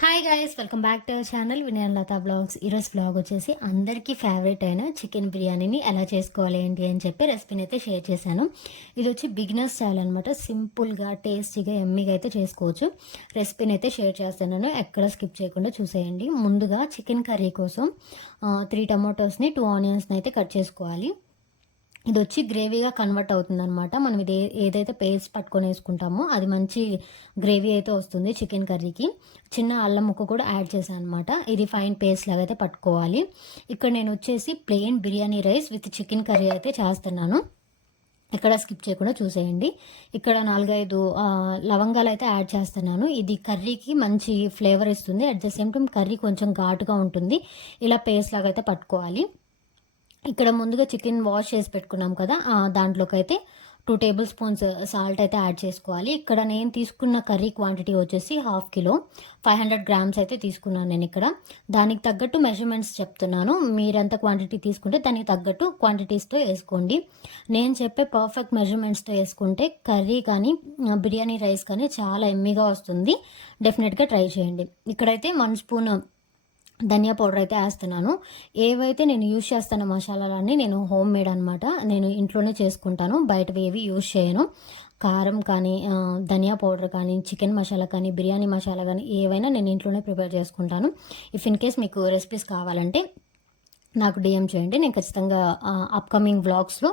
Hi guys, welcome back to our channel Vinay Latha vlogs. ఈరోజు vlog వచ్చేసి అందరికీ ఫేవరెట్ అయిన చికెన్ బిర్యానీని ఎలా చేసుకోవాలి ఏంటి అని చెప్పి రెసిపీని అయితే షేర్ చేశాను. ఇది వచ్చి బిగినర్ స్టైల్ అనమాట. సింపుల్గా టేస్టీగా ఎమ్మీగా అయితే చేసుకోవచ్చు. రెసిపీని అయితే షేర్ చేస్తున్నాను, ఎక్కడ స్కిప్ చేయకుండా చూసేయండి. ముందుగా చికెన్ కర్రీ కోసం 3 టమాటోస్ని 2 ఆనియన్స్ని అయితే కట్ చేసుకోవాలి. ఇది వచ్చి గ్రేవీగా కన్వర్ట్ అవుతుందన్నమాట. మనం ఇది ఏదైతే పేస్ట్ పట్టుకొని వేసుకుంటామో అది మంచి గ్రేవీ అయితే వస్తుంది చికెన్ కర్రీకి. చిన్న అల్లం ముక్క కూడా యాడ్ చేశాను అనమాట. ఇది ఫైన్ పేస్ట్ లాగా అయితే పట్టుకోవాలి. ఇక్కడ నేను వచ్చేసి plain biryani rice with chicken curry అయితే చేస్తున్నాను. ఇక్కడ స్కిప్ చేయకుండా చూసేయండి. ఇక్కడ 4-5 లవంగాలు అయితే యాడ్ చేస్తున్నాను. ఇది కర్రీకి మంచి ఫ్లేవర్ ఇస్తుంది. At the same time curry కొంచెం ఘాటుగా ఉంటుంది. ఇలా పేస్ట్ లాగా అయితే పట్టుకోవాలి. ఇక్కడ ముందుగా చికెన్ వాష్ చేసి పెట్టుకున్నాం కదా, దాంట్లోకి అయితే 2 టేబుల్ స్పూన్స్ సాల్ట్ అయితే యాడ్ చేసుకోవాలి. ఇక్కడ నేను తీసుకున్న కర్రీ క్వాంటిటీ వచ్చేసి 1/2 కిలో 500 గ్రామ్స్ అయితే తీసుకున్నాను నేను. ఇక్కడ దానికి తగ్గట్టు మెజర్మెంట్స్ చెప్తున్నాను. మీరు ఎంత క్వాంటిటీ తీసుకుంటే దానికి తగ్గట్టు క్వాంటిటీస్తో వేసుకోండి. నేను చెప్పే పర్ఫెక్ట్ మెజర్మెంట్స్తో వేసుకుంటే కర్రీ కానీ బిర్యానీ రైస్ కానీ చాలా ఎమ్మీగా వస్తుంది. డెఫినెట్గా ట్రై చేయండి. ఇక్కడైతే 1 స్పూన్ ధనియా పౌడర్ అయితే వేస్తున్నాను. ఏవైతే నేను యూజ్ చేస్తాను మసాలాలన్నీ నేను హోమ్ మేడ్ అనమాట. నేను ఇంట్లోనే చేసుకుంటాను, బయటవి ఏవి యూజ్ చేయను. కారం కానీ ధనియా పౌడర్ కానీ చికెన్ మసాలా కానీ బిర్యానీ మసాలా కానీ ఏవైనా నేను ఇంట్లోనే ప్రిపేర్ చేసుకుంటాను. ఇఫ్ ఇన్ కేస్ మీకు రెసిపీస్ కావాలంటే నాకు డిఎం చేయండి, నేను ఖచ్చితంగా అప్కమింగ్ వ్లాగ్స్లో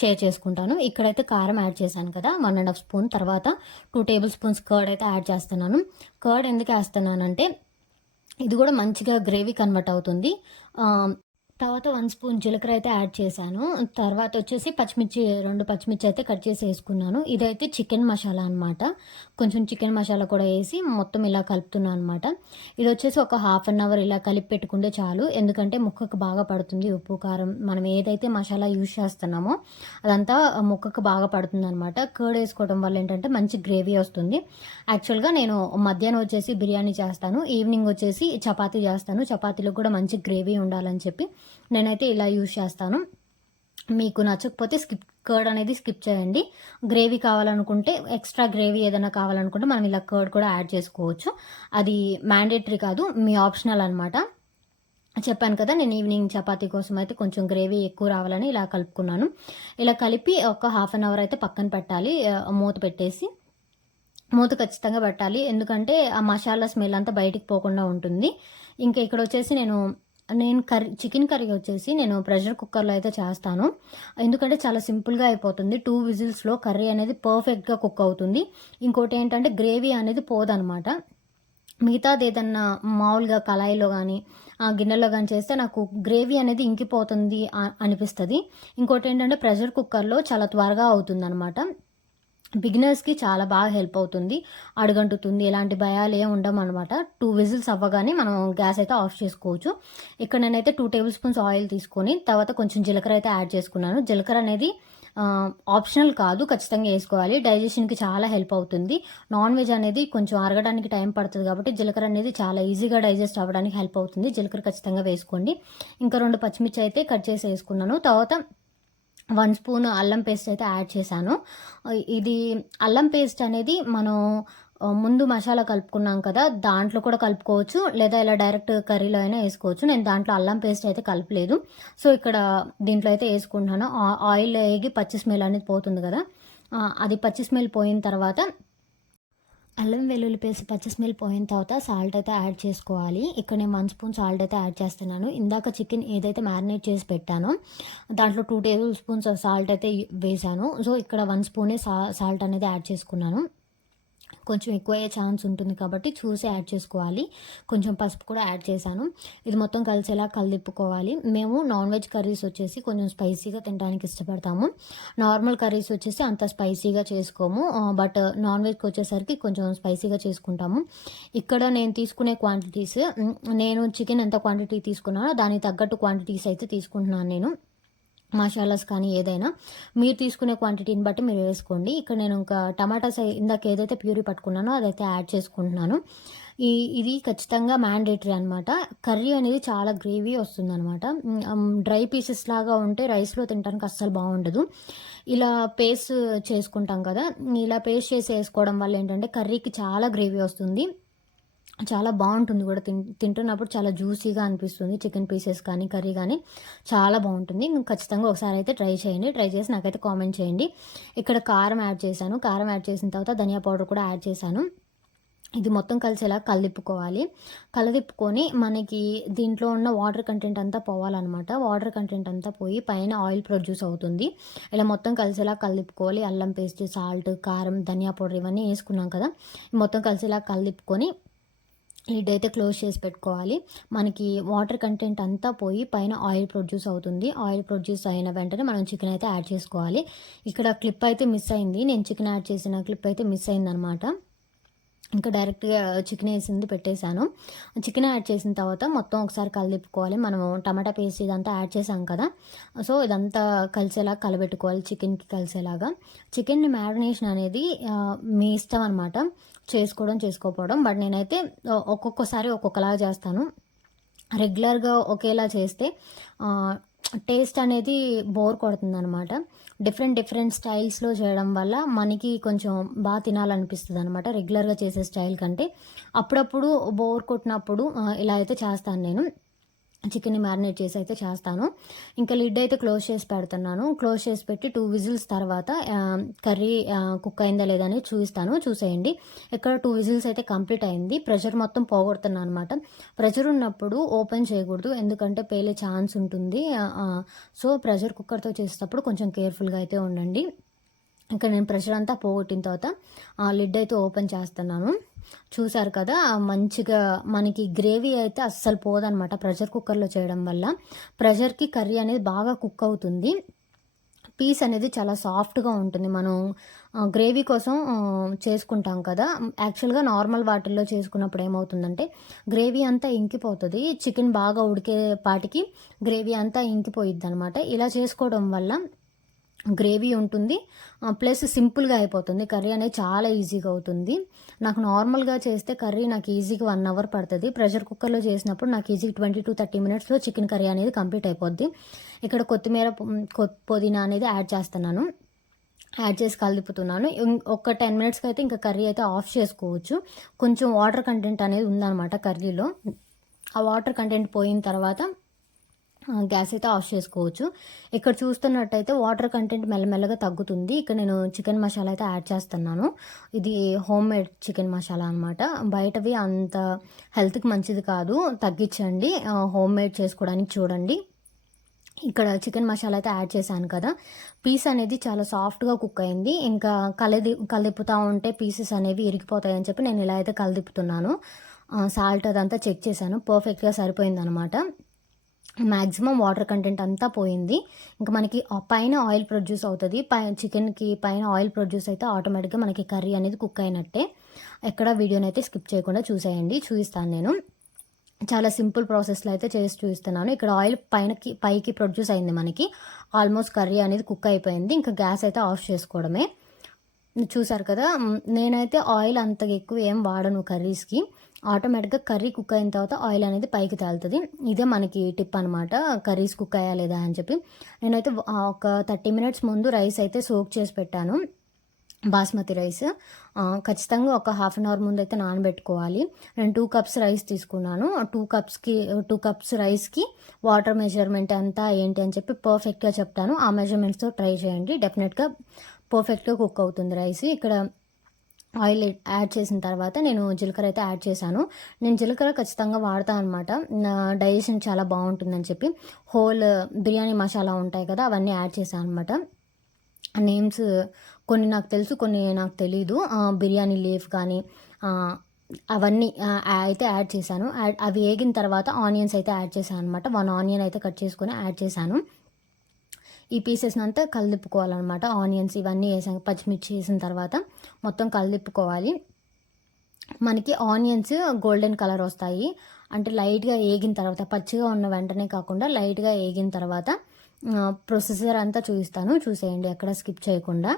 షేర్ చేసుకుంటాను. ఇక్కడైతే కారం యాడ్ చేశాను కదా, 1.5 స్పూన్. తర్వాత 2 టేబుల్ స్పూన్స్ కర్డ్ అయితే యాడ్ చేస్తున్నాను. కర్డ్ ఎందుకు వేస్తున్నానంటే ఇది కూడా మంచిగా గ్రేవీ కన్వర్ట్ అవుతుంది. తర్వాత 1 స్పూన్ జీలకర్ర అయితే యాడ్ చేశాను. తర్వాత వచ్చేసి 2 పచ్చిమిర్చి అయితే కట్ చేసి వేసుకున్నాను. ఇదైతే చికెన్ మసాలా అనమాట. కొంచెం చికెన్ మసాలా కూడా వేసి మొత్తం ఇలా కలుపుతున్నాను అనమాట. ఇది వచ్చేసి ఒక 1/2 అవర్ ఇలా కలిపి పెట్టుకుంటే చాలు. ఎందుకంటే ముక్కకు బాగా పడుతుంది ఉప్పు కారం. మనం ఏదైతే మసాలా యూజ్ చేస్తున్నామో అదంతా ముక్కకు బాగా పడుతుంది అనమాట. కర్డ్ వేసుకోవడం వల్ల ఏంటంటే మంచి గ్రేవీ వస్తుంది. యాక్చువల్గా నేను మధ్యాహ్నం వచ్చేసి బిర్యానీ చేస్తాను, ఈవినింగ్ వచ్చేసి చపాతీ చేస్తాను. చపాతీలో కూడా మంచి గ్రేవీ ఉండాలని చెప్పి నేనైతే ఇలా యూజ్ చేస్తాను. మీకు నచ్చకపోతే కర్డ్ అనేది స్కిప్ చేయండి. గ్రేవీ కావాలనుకుంటే ఎక్స్ట్రా గ్రేవీ ఏదైనా కావాలనుకుంటే మనం ఇలా కర్డ్ కూడా యాడ్ చేసుకోవచ్చు. అది మ్యాండేటరీ కాదు, మీ ఆప్షనల్ అనమాట. చెప్పాను కదా, నేను ఈవినింగ్ చపాతీ కోసం అయితే కొంచెం గ్రేవీ ఎక్కువ రావాలని ఇలా కలుపుకున్నాను. ఇలా కలిపి ఒక 1/2 అవర్ అయితే పక్కన పెట్టాలి. మూత పెట్టేసి మూత ఖచ్చితంగా పెట్టాలి, ఎందుకంటే ఆ మసాలా స్మెల్ అంతా బయటికి పోకుండా ఉంటుంది. ఇంకా ఇక్కడ వచ్చేసి నేను చికెన్ కర్రీ వచ్చేసి నేను ప్రెషర్ కుక్కర్లో అయితే చేస్తాను. ఎందుకంటే చాలా సింపుల్గా అయిపోతుంది. 2 విజిల్స్లో కర్రీ అనేది పర్ఫెక్ట్గా కుక్ అవుతుంది. ఇంకోటి ఏంటంటే గ్రేవీ అనేది పోదనమాట. మిగతాది ఏదన్నా మామూలుగా కళాయిలో కానీ గిన్నెలో కానీ చేస్తే నాకు గ్రేవీ అనేది ఇంకిపోతుంది అనిపిస్తుంది. ఇంకోటి ఏంటంటే ప్రెషర్ కుక్కర్లో చాలా త్వరగా అవుతుంది అనమాట. బిగినర్స్కి చాలా బాగా హెల్ప్ అవుతుంది. అడుగంటుతుంది, ఎలాంటి భయాలు ఏమి ఉండవు అనమాట. 2 విజిల్స్ అవ్వగానే మనం గ్యాస్ అయితే ఆఫ్ చేసుకోవచ్చు. ఇక్కడ నేనైతే 2 టేబుల్ స్పూన్స్ ఆయిల్ తీసుకొని తర్వాత కొంచెం జీలకర్ర అయితే యాడ్ చేసుకున్నాను. జీలకర్ర అనేది ఆప్షనల్ కాదు, ఖచ్చితంగా వేసుకోవాలి. డైజెషన్కి చాలా హెల్ప్ అవుతుంది. నాన్ వెజ్ అనేది కొంచెం అరగడానికి టైం పడుతుంది కాబట్టి జీలకర్ర అనేది చాలా ఈజీగా డైజెస్ట్ అవ్వడానికి హెల్ప్ అవుతుంది. జీలకర్ర ఖచ్చితంగా వేసుకోండి. ఇంకా 2 పచ్చిమిర్చి అయితే కట్ చేసి వేసుకున్నాను. తర్వాత 1 స్పూన్ అల్లం పేస్ట్ అయితే యాడ్ చేశాను. ఇది అల్లం పేస్ట్ అనేది మనం ముందు మసాలా కలుపుకున్నాం కదా, దాంట్లో కూడా కలుపుకోవచ్చు, లేదా ఇలా డైరెక్ట్ కర్రీలో అయినా వేసుకోవచ్చు. నేను దాంట్లో అల్లం పేస్ట్ అయితే కలపలేదు. సో ఇక్కడ దీంట్లో అయితే వేసుకుంటున్నాను. ఆయిల్ వేగి పచ్చి స్మెల్ అనేది పోతుంది కదా, అది పచ్చి స్మెల్ పోయిన తర్వాత అల్లం వెల్లుల్లి పేస్ట్ పచ్చి స్మెల్ పోయిన తర్వాత సాల్ట్ అయితే యాడ్ చేసుకోవాలి. ఇక్కడ నేను 1 స్పూన్ సాల్ట్ అయితే యాడ్ చేస్తున్నాను. ఇందాక చికెన్ ఏదైతే మ్యారినేట్ చేసి పెట్టానో దాంట్లో 2 టేబుల్ స్పూన్స్ సాల్ట్ అయితే వేసాను. సో ఇక్కడ 1 స్పూనే సాల్ట్ అనేది యాడ్ చేసుకున్నాను. కొంచెం ఎక్కువ అయ్యే ఛాన్స్ ఉంటుంది కాబట్టి చూసి యాడ్ చేసుకోవాలి. కొంచెం పసుపు కూడా యాడ్ చేశాను. ఇది మొత్తం కలిసేలా కలిపుకోవాలి. మేము నాన్ వెజ్ కర్రీస్ వచ్చేసి కొంచెం స్పైసీగా తినడానికి ఇష్టపడతాము. నార్మల్ కర్రీస్ వచ్చేసి అంత స్పైసీగా చేసుకోము, బట్ నాన్ వెజ్కి వచ్చేసరికి కొంచెం స్పైసీగా చేసుకుంటాము. ఇక్కడ నేను తీసుకునే క్వాంటిటీస్, నేను చికెన్ ఎంత క్వాంటిటీ తీసుకున్నానో దానికి తగ్గట్టు క్వాంటిటీస్ అయితే తీసుకుంటున్నాను నేను. మసాలాస్ కానీ ఏదైనా మీరు తీసుకునే క్వాంటిటీని బట్టి మీరు వేసుకోండి. ఇక్కడ నేను ఇంకా టమాటాస్ ఇందాక ఏదైతే ప్యూరీ పట్టుకున్నానో అదైతే యాడ్ చేసుకుంటున్నాను. ఇది ఖచ్చితంగా మ్యాండేటరీ అనమాట. కర్రీ అనేది చాలా గ్రేవీ వస్తుందన్నమాట. డ్రై పీసెస్ లాగా ఉంటే రైస్లో తినడానికి అస్సలు బాగుండదు. ఇలా పేస్ట్ చేసుకుంటాం కదా, ఇలా పేస్ట్ చేసి వేసుకోవడం వల్ల ఏంటంటే కర్రీకి చాలా గ్రేవీ వస్తుంది. చాలా బావుంటుంది గూడా. తింటున్నప్పుడు చాలా జ్యూసీగా అనిపిస్తుంది. చికెన్ పీసెస్ కానీ, కర్రీ గానీ చాలా బావుంటుంది. ఖచ్చితంగా ఒకసారయితే ట్రై చేయండి. ట్రై చేసి నాకైతే కామెంట్ చేయండి. ఇక్కడ కారం యాడ్ చేశాను. కారం యాడ్ చేసిన తర్వాత ధనియా పౌడర్ కూడా యాడ్ చేశాను. ఇది మొత్తం కలిసేలా కలుపుకోవాలి. కలదిప్పుకొని మనకి దీంట్లో ఉన్న వాటర్ కంటెంట్ అంతా పోవాలనమాట. వాటర్ కంటెంట్ అంతా పోయి పైన ఆయిల్ ప్రొడ్యూస్ అవుతుంది. ఇలా మొత్తం కలిసేలా కలుపుకోవాలి. అల్లం పేస్ట్, సాల్ట్, కారం, ధనియా పౌడర్ ఇవన్నీ ఏసుకున్నాం కదా! మొత్తం కలిసేలా కలుపుకొని లిడ్ అయితే క్లోజ్ చేసి పెట్టుకోవాలి. మనకి వాటర్ కంటెంట్ అంతా పోయి పైన ఆయిల్ ప్రొడ్యూస్ అవుతుంది. ఆయిల్ ప్రొడ్యూస్ అయిన వెంటనే మనం చికెన్ అయితే యాడ్ చేసుకోవాలి. ఇక్కడ క్లిప్ అయితే మిస్ అయింది. నేను చికెన్ యాడ్ చేసిన క్లిప్ అయితే మిస్ అయిందనమాట. ఇంకా డైరెక్ట్‌గా చికెన్ ఏసింది పెట్టేశాను. చికెన్ యాడ్ చేసిన తర్వాత మొత్తం ఒకసారి కలదిప్పుకోవాలి. మనము టమాటా పేస్ట్ ఇదంతా యాడ్ చేసాం కదా! సో, ఇదంతా కలిసేలా కలబెట్టుకోవాలి చికెన్‌కి కలిసేలాగా. చికెన్‌ని మ్యారినేషన్ అనేది మీ ఇష్టం అనమాట. చేసుకోవడం, చేసుకోకపోవడం. బట్ నేనైతే ఒక్కొక్కసారి ఒక్కొక్కలాగా చేస్తాను. రెగ్యులర్‌గా ఒకేలా చేస్తే టేస్ట్ అనేది బోర్ కొడుతుందనమాట. డిఫరెంట్ స్టైల్స్‌లో చేయడం వల్ల మనకి కొంచెం తినాలనిపిస్తదనమాట. రెగ్యులర్‌గా చేసే స్టైల్ కంటే. అప్పుడప్పుడు బోర్ కొట్టినప్పుడు ఇలా అయితే చేస్తాను నేను. చికెన్‌ని మ్యారినేట్ చేసి అయితే చేస్తాను. ఇంకా లిడ్ అయితే క్లోజ్ చేసి పెడుతున్నాను. క్లోజ్ చేసి పెట్టి 2 విజిల్స్ తర్వాత కర్రీ కుక్ అయిందా లేదా అనేది చూపిస్తాను. చూసేయండి. ఇక్కడ 2 విజిల్స్ అయితే కంప్లీట్ అయింది. ప్రెషర్ మొత్తం పోగొడుతున్నా అనమాట. ప్రెషర్ ఉన్నప్పుడు ఓపెన్ చేయకూడదు. ఎందుకంటే పేలే ఛాన్స్ ఉంటుంది. సో, ప్రెషర్ కుక్కర్‌తో చేసేటప్పుడు కొంచెం కేర్‌ఫుల్‌గా అయితే ఉండండి. ఇంకా నేను ప్రెషర్ అంతా పోగొట్టిన తర్వాత లిడ్ అయితే ఓపెన్ చేస్తున్నాను. చూసారు కదా! మంచిగా మనకి గ్రేవీ అయితే అస్సలు పోదనమాట ప్రెషర్ కుక్కర్‌లో చేయడం వల్ల. ప్రెషర్‌కి కర్రీ అనేది బాగా కుక్ అవుతుంది. పీస్ అనేది చాలా సాఫ్ట్‌గా ఉంటుంది. మనం గ్రేవీ కోసం చేసుకుంటాం కదా! యాక్చువల్‌గా నార్మల్ వాటిల్లో చేసుకున్నప్పుడు ఏమవుతుందంటే గ్రేవీ అంతా ఇంకిపోతది. చికెన్ బాగా ఉడికే పాటికి గ్రేవీ అంతా ఇంకిపోయిద్దనమాట. ఇలా చేసుకోవడం వల్ల గ్రేవీ ఉంటుంది. ప్లస్ సింపుల్‌గా అయిపోతుంది. కర్రీ అనేది చాలా ఈజీగా అవుతుంది. నాకు నార్మల్‌గా చేస్తే కర్రీ నాకు ఈజీగా 1 అవర్ పడతది. ప్రెషర్ కుక్కర్‌లో చేసినప్పుడు నాకు ఈజీగా 20-30 మినిట్స్‌లో చికెన్ కర్రీ అనేది కంప్లీట్ అయిపోద్ది. ఇక్కడ కొత్తిమీర, పుదీనా అనేది యాడ్ చేస్తున్నాను. యాడ్ చేసి కలుపుతున్నాను. ఒక 10 మినిట్స్‌కి అయితే ఇంకా కర్రీ అయితే ఆఫ్ చేసుకోవచ్చు. కొంచెం వాటర్ కంటెంట్ అనేది ఉందనమాట కర్రీలో. ఆ వాటర్ కంటెంట్ పోయిన తర్వాత గ్యాస్ అయితే ఆఫ్ చేసుకోవచ్చు. ఇక్కడ చూస్తున్నట్టయితే వాటర్ కంటెంట్ మెల్లమెల్లగా తగ్గుతుంది. ఇక్కడ నేను చికెన్ మసాలా అయితే యాడ్ చేస్తున్నాను. ఇది హోమ్ మేడ్ చికెన్ మసాలా అనమాట. బయటవి అంత హెల్త్‌కి మంచిది కాదు. తగ్గించండి. హోమ్ మేడ్ చేసుకోవడానికి చూడండి. ఇక్కడ చికెన్ మసాలా అయితే యాడ్ చేశాను కదా! పీస్ అనేది చాలా సాఫ్ట్‌గా కుక్ అయింది. ఇంకా కలదిప్పుతా ఉంటే పీసెస్ అనేవి ఇరిగిపోతాయని చెప్పి నేను ఇలా అయితే కలదిప్పుతున్నాను. సాల్ట్ అదంతా చెక్ చేశాను. పర్ఫెక్ట్‌గా సరిపోయిందనమాట. మాక్సిమం వాటర్ కంటెంట్ అంతా పోయింది. ఇంకా మనకి పైన ఆయిల్ ప్రొడ్యూస్ అవుతది. చికెన్‌కి పైన ఆయిల్ ప్రొడ్యూస్ అయితే ఆటోమేటిక్‌గా మనకి కర్రీ అనేది కుక్ అయినట్టే. ఎక్కడ వీడియోనైతే స్కిప్ చేయకుండా చూసేయండి. చూపిస్తాను నేను. చాలా సింపుల్ ప్రాసెస్‌లో అయితే చేసి చూపిస్తున్నాను. ఇక్కడ ఆయిల్ పైకి ప్రొడ్యూస్ అయింది మనకి. ఆల్మోస్ట్ కర్రీ అనేది కుక్ అయిపోయింది. ఇంకా గ్యాస్ అయితే ఆఫ్ చేసుకోవడమే. చూసారు కదా! నేనైతే ఆయిల్ అంతగా ఎక్కువ ఏం వాడను కర్రీస్‌కి. ఆటోమేటిక్‌గా కర్రీ కుక్ అయిన తర్వాత ఆయిల్ అనేది పైకి తేలుతది. ఇదే మనకి టిప్ అనమాట. కర్రీస్ కుక్ అయ్యా లేదా అని చెప్పి. నేనైతే ఒక 30 మినిట్స్ ముందు రైస్ అయితే సోక్ చేసి పెట్టాను. బాస్మతి రైస్. ఖచ్చితంగా ఒక హాఫ్ అన్ అవర్ ముందైతే నానబెట్టుకోవాలి. నేను 2 కప్స్ రైస్ తీసుకున్నాను. 2 కప్స్ రైస్‌కి వాటర్ మెజర్‌మెంట్ అంతా ఏంటి అని చెప్పి పర్ఫెక్ట్‌గా చెప్తాను. ఆ మెజర్‌మెంట్స్‌తో ట్రై చేయండి. డెఫినెట్‌గా పర్ఫెక్ట్‌గా కుక్ అవుతుంది రైస్. ఇక్కడ ఆయిల్ యాడ్ చేసిన తర్వాత నేను జీలకర్ర అయితే యాడ్ చేశాను. నేను జీలకర్ర ఖచ్చితంగా వాడతా అనమాట. నా డైజెషన్ చాలా బావుంటుందని చెప్పి హోల్ బిర్యానీ మసాలా ఉంటాయి కదా! అవన్నీ యాడ్ చేశాను అనమాట. నేమ్స్ కొన్ని నాకు తెలుసు, కొన్ని నాకు తెలీదు. బిర్యానీ లీఫ్ కానీ అవన్నీ అయితే యాడ్ చేశాను. అవి ఏగిన తర్వాత ఆనియన్స్ అయితే యాడ్ చేశాను అనమాట. 1 ఆనియన్ అయితే కట్ చేసుకొని యాడ్ చేశాను. ఈ పీసెస్‌నంతా కలిదిప్పుకోవాలనమాట. ఆనియన్స్ ఇవన్నీ ఏసాక పచ్చిమిర్చి ఏసిన తర్వాత మొత్తం కలిదిప్పుకోవాలి. మనకి ఆనియన్స్ గోల్డెన్ కలర్ వస్తాయి. అంటే లైట్‌గా ఏగిన తర్వాత పచ్చిగా ఉన్న వెంటనే కాకుండా లైట్‌గా ఏగిన తర్వాత ప్రొసీజర్ అంతా చూపిస్తాను. చూసేయండి ఎక్కడ స్కిప్ చేయకుండా.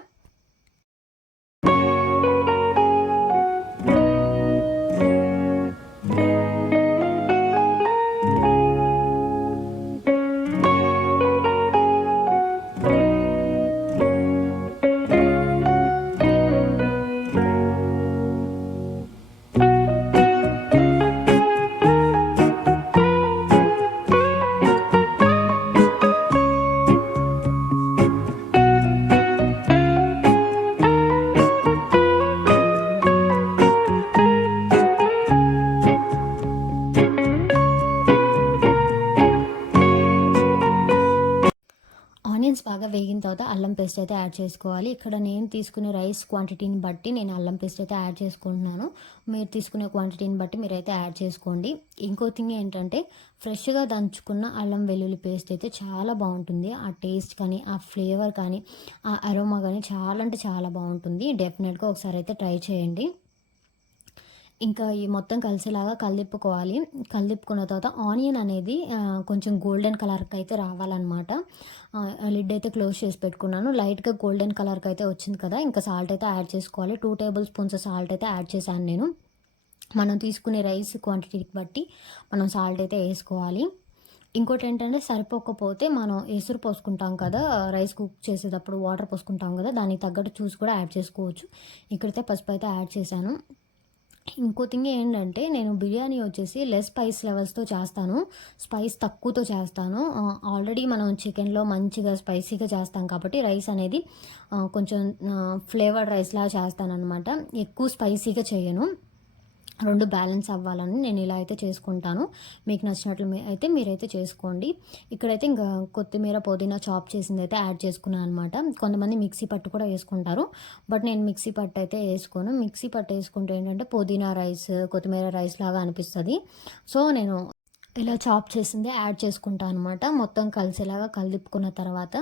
బాగా వేగిన తర్వాత అల్లం పేస్ట్ అయితే యాడ్ చేసుకోవాలి. ఇక్కడ నేను తీసుకునే రైస్ క్వాంటిటీని బట్టి నేను అల్లం పేస్ట్ అయితే యాడ్ చేసుకుంటున్నాను. మీరు తీసుకునే క్వాంటిటీని బట్టి మీరైతే యాడ్ చేసుకోండి. ఇంకో థింగ్ ఏంటంటే ఫ్రెష్గా దంచుకున్న అల్లం వెల్లుల్లి పేస్ట్ అయితే చాలా బాగుంటుంది. ఆ టేస్ట్ కానీ, ఆ ఫ్లేవర్ కానీ, ఆ అరోమా కానీ చాలా అంటే చాలా బాగుంటుంది. డెఫినెట్గా ఒకసారి అయితే ట్రై చేయండి. ఇంకా ఈ మొత్తం కలిసేలాగా కలిపుకోవాలి. కలిపుకున్న తర్వాత ఆనియన్ అనేది కొంచెం గోల్డెన్ కలర్కి అయితే రావాలన్నమాట. లిడ్ అయితే క్లోజ్ చేసి పెట్టుకున్నాను. లైట్గా గోల్డెన్ కలర్కి అయితే వచ్చింది కదా, ఇంకా సాల్ట్ అయితే యాడ్ చేసుకోవాలి. 2 టేబుల్ స్పూన్స్ సాల్ట్ అయితే యాడ్ చేశాను నేను. మనం తీసుకునే రైస్ క్వాంటిటీకి బట్టి మనం సాల్ట్ అయితే వేసుకోవాలి. ఇంకోటి ఏంటంటే సరిపోకపోతే మనం ఎసురు పోసుకుంటాం కదా, రైస్ కుక్ చేసేటప్పుడు వాటర్ పోసుకుంటాం కదా, దానికి తగ్గట్టు చూసి కూడా యాడ్ చేసుకోవచ్చు. ఇక్కడైతే పసుపు అయితే యాడ్ చేశాను. ఇంకో థింగ్ ఏంటంటే నేను బిర్యానీ వచ్చేసి లెస్ స్పైస్ లెవెల్స్తో చేస్తాను, స్పైస్ తక్కువతో చేస్తాను. ఆల్రెడీ మనం చికెన్లో మంచిగా స్పైసీగా చేస్తాం కాబట్టి రైస్ అనేది కొంచెం ఫ్లేవర్డ్ రైస్లా చేస్తానన్నమాట. ఎక్కువ స్పైసీగా చేయను. 2 బ్యాలెన్స్ అవ్వాలని నేను ఇలా అయితే చేసుకుంటాను. మీకు నచ్చినట్లు అయితే మీరైతే చేసుకోండి. ఇక్కడైతే ఇంకా కొత్తిమీర, పుదీనా చాప్ చేసింది అయితే యాడ్ చేసుకున్నాను అనమాట. కొంతమంది మిక్సీ పట్టు కూడా వేసుకుంటారు, బట్ నేను మిక్సీ పట్టు అయితే వేసుకోను. మిక్సీ పట్టు వేసుకుంటే ఏంటంటే పుదీనా రైస్, కొత్తిమీర రైస్ లాగా అనిపిస్తుంది. సో నేను ఇలా చాప్ చేసింది యాడ్ చేసుకుంటాను అనమాట. మొత్తం కలిసేలాగా కలిపుకున్న తర్వాత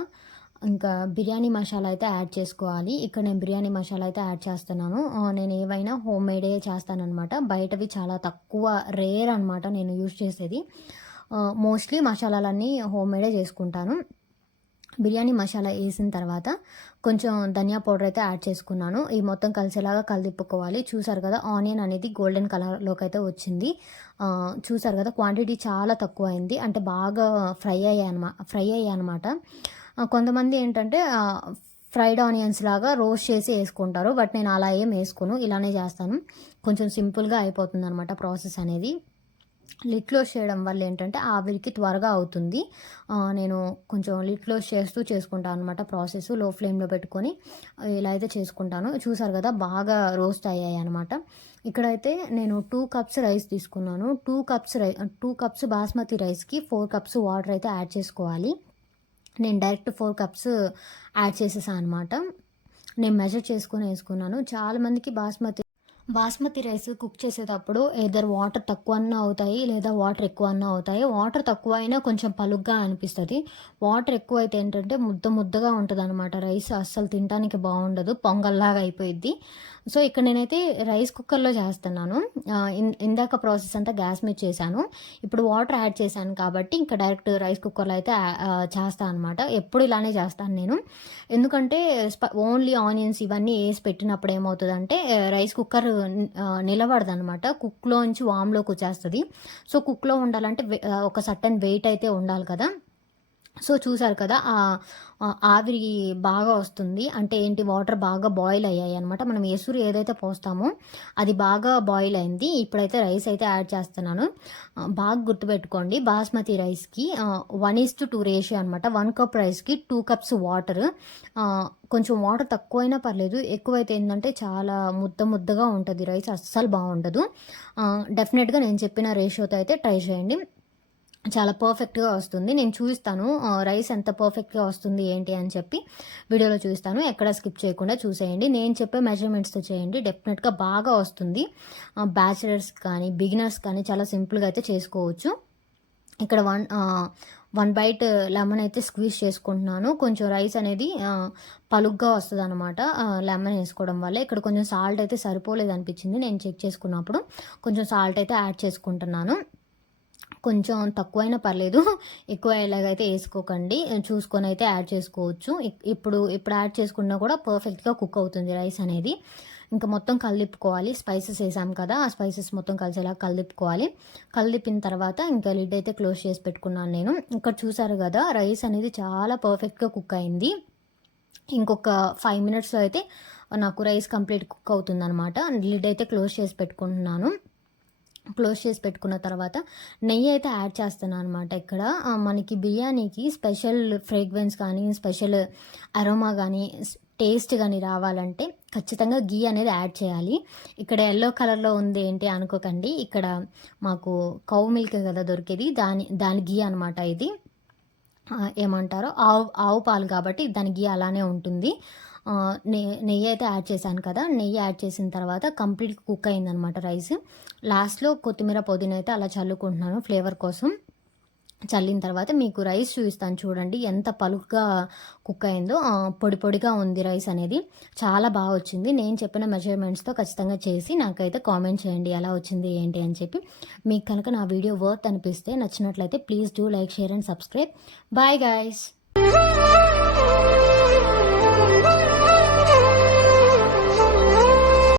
ఇంకా బిర్యానీ మసాలా అయితే యాడ్ చేసుకోవాలి. ఇక్కడ నేను బిర్యానీ మసాలా అయితే యాడ్ చేస్తున్నాను. నేను ఏవైనా హోమ్ మేడే చేస్తానన్నమాట. బయటవి చాలా తక్కువ, రేర్ అనమాట నేను యూజ్ చేసేది. మోస్ట్లీ మసాలాలన్నీ హోమ్ మేడే చేసుకుంటాను. బిర్యానీ మసాలా వేసిన తర్వాత కొంచెం ధనియా పౌడర్ అయితే యాడ్ చేసుకున్నాను. ఈ మొత్తం కలిసేలాగా కలిపుకోవాలి. చూసారు కదా, ఆనియన్ అనేది గోల్డెన్ కలర్లోకి అయితే వచ్చింది. చూసారు కదా, క్వాంటిటీ చాలా తక్కువ అయింది, అంటే బాగా ఫ్రై అయ్యాయి అనమాట. కొంతమంది ఏంటంటే ఫ్రైడ్ ఆనియన్స్ లాగా రోస్ట్ చేసి వేసుకుంటారు, బట్ నేను అలా ఏం వేసుకోను, ఇలానే చేస్తాను. కొంచెం సింపుల్గా అయిపోతుంది అనమాట ప్రాసెస్ అనేది. లిడ్ క్లోజ్ చేయడం వల్ల ఏంటంటే ఆవిరికి త్వరగా అవుతుంది. నేను కొంచెం లిడ్ క్లోజ్ చేస్తూ చేసుకుంటాను అనమాట ప్రాసెస్. లో ఫ్లేమ్లో పెట్టుకొని ఇలా అయితే చేసుకుంటాను. చూసారు కదా, బాగా రోస్ట్ అయ్యాయి అనమాట. ఇక్కడైతే నేను 2 కప్స్ రైస్ తీసుకున్నాను. 2 కప్స్ బాస్మతి రైస్కి 4 కప్స్ వాటర్ అయితే యాడ్ చేసుకోవాలి. నేను డైరెక్ట్ 4 కప్స్ యాడ్ చేసేసాను అనమాట. నేను మెజర్ చేసుకొని వేసుకున్నాను. చాలామందికి బాస్మతి రైస్ కుక్ చేసేటప్పుడు ఏదర్ వాటర్ తక్కువ అన్నా అవుతాయి, లేదా వాటర్ ఎక్కువ అన్నా అవుతాయి. వాటర్ తక్కువ అయినా కొంచెం పలుగ్గా అనిపిస్తుంది. వాటర్ ఎక్కువ అయితే ఏంటంటే ముద్దగా ఉంటుంది అనమాట. రైస్ అస్సలు తినడానికి బాగుండదు, పొంగల్లాగా అయిపోయిద్ది. సో ఇక్కడ నేనైతే రైస్ కుక్కర్లో చేస్తున్నాను. ఇందాక ప్రాసెస్ అంతా గ్యాస్ మీద చేశాను. ఇప్పుడు వాటర్ యాడ్ చేశాను కాబట్టి ఇంకా డైరెక్ట్ రైస్ కుక్కర్లో అయితే చేస్తాను అనమాట. ఎప్పుడు ఇలానే చేస్తాను నేను. ఎందుకంటే ఓన్లీ ఆనియన్స్ ఇవన్నీ వేసి పెట్టినప్పుడు ఏమవుతుందంటే రైస్ కుక్కర్ నిలబడదు అనమాట. కుక్లోంచి వామ్లోకి వచ్చేస్తుంది. సో కుక్లో ఉండాలంటే ఒక సర్టెన్ వెయిట్ అయితే ఉండాలి కదా. సో చూసారు కదా, ఆవిరి బాగా వస్తుంది. అంటే ఏంటి, వాటర్ బాగా బాయిల్ అయ్యాయి అనమాట. మనం ఎసురు ఏదైతే పోస్తామో అది బాగా బాయిల్ అయింది. ఇప్పుడైతే రైస్ అయితే యాడ్ చేస్తున్నాను. బాగా గుర్తుపెట్టుకోండి, బాస్మతి రైస్కి 1:2 రేషియో అనమాట. 1 కప్ రైస్కి 2 కప్స్ వాటర్. కొంచెం వాటర్ తక్కువైనా పర్లేదు, ఎక్కువైతే ఏంటంటే చాలా ముద్దగా ఉంటుంది రైస్, అస్సలు బాగుండదు. డెఫినెట్గా నేను చెప్పిన రేషియోతో అయితే ట్రై చేయండి, చాలా పర్ఫెక్ట్గా వస్తుంది. నేను చూపిస్తాను రైస్ ఎంత పర్ఫెక్ట్గా వస్తుంది ఏంటి అని చెప్పి వీడియోలో చూపిస్తాను. ఎక్కడ స్కిప్ చేయకుండా చూసేయండి. నేను చెప్పే మెజర్మెంట్స్తో చేయండి, డెఫినెట్గా బాగా వస్తుంది. బ్యాచిలర్స్ కానీ బిగినర్స్ కానీ చాలా సింపుల్గా అయితే చేసుకోవచ్చు. ఇక్కడ 1 బైట్ లెమన్ అయితే స్క్వీజ్ చేసుకుంటున్నాను. కొంచెం రైస్ అనేది పలుగ్గా వస్తుంది అనమాట లెమన్ వేసుకోవడం వల్ల. ఇక్కడ కొంచెం సాల్ట్ అయితే సరిపోలేదు అనిపించింది నేను చెక్ చేసుకున్నప్పుడు. కొంచెం సాల్ట్ అయితే యాడ్ చేసుకుంటున్నాను. కొంచెం తక్కువైనా పర్లేదు, ఎక్కువ ఎలాగైతే వేసుకోకండి, చూసుకొని అయితే యాడ్ చేసుకోవచ్చు. ఇప్పుడు యాడ్ చేసుకున్నా కూడా పర్ఫెక్ట్గా కుక్ అవుతుంది రైస్ అనేది. ఇంకా మొత్తం కలిపుకోవాలి. స్పైసెస్ వేసాం కదా, ఆ స్పైసెస్ మొత్తం కలిసేలా కలిపిన తర్వాత ఇంకా లిడ్ అయితే క్లోజ్ చేసి పెట్టుకున్నాను నేను. ఇక్కడ చూసారు కదా, రైస్ అనేది చాలా పర్ఫెక్ట్గా కుక్ అయింది. ఇంకొక 5 మినిట్స్లో అయితే నాకు రైస్ కంప్లీట్ కుక్ అవుతుంది అనమాట. లిడ్ అయితే క్లోజ్ చేసి పెట్టుకుంటున్నాను. క్లోజ్ చేసి పెట్టుకున్న తర్వాత నెయ్యి అయితే యాడ్ చేస్తున్నాను అనమాట. ఇక్కడ మనకి బిర్యానీకి స్పెషల్ ఫ్రేగ్రెన్స్ కానీ, స్పెషల్ అరోమా కానీ, టేస్ట్ కానీ రావాలంటే ఖచ్చితంగా గీ అనేది యాడ్ చేయాలి. ఇక్కడ ఎల్లో కలర్లో ఉంది ఏంటి అనుకోకండి, ఇక్కడ మాకు కౌ మిల్క్ కదా దొరికేది, దాని గీ అనమాట ఇది. ఏమంటారో ఆవు పాలు కాబట్టి దాని ఘీ అలానే ఉంటుంది. నెయ్యి అయితే యాడ్ చేశాను కదా! నెయ్యి యాడ్ చేసిన తర్వాత కంప్లీట్ కుక్ అయిందనమాట రైస్. లాస్ట్‌లో కొత్తిమీర, పుదీనా అయితే అలా చల్లుకుంటున్నాను ఫ్లేవర్ కోసం. చల్లిన తర్వాత మీకు రైస్ చూపిస్తాను చూడండి ఎంత పలుగ్గా కుక్ అయిందో. పొడి పొడిగా ఉంది రైస్ అనేది. చాలా బాగా వచ్చింది. నేను చెప్పిన మెజర్మెంట్స్‌తో ఖచ్చితంగా చేసి నాకైతే కామెంట్ చేయండి ఎలా వచ్చింది ఏంటి అని చెప్పి. మీకు కనుక నా వీడియో వర్త్ అనిపిస్తే నచ్చినట్లయితే please do like, share and subscribe. Bye guys.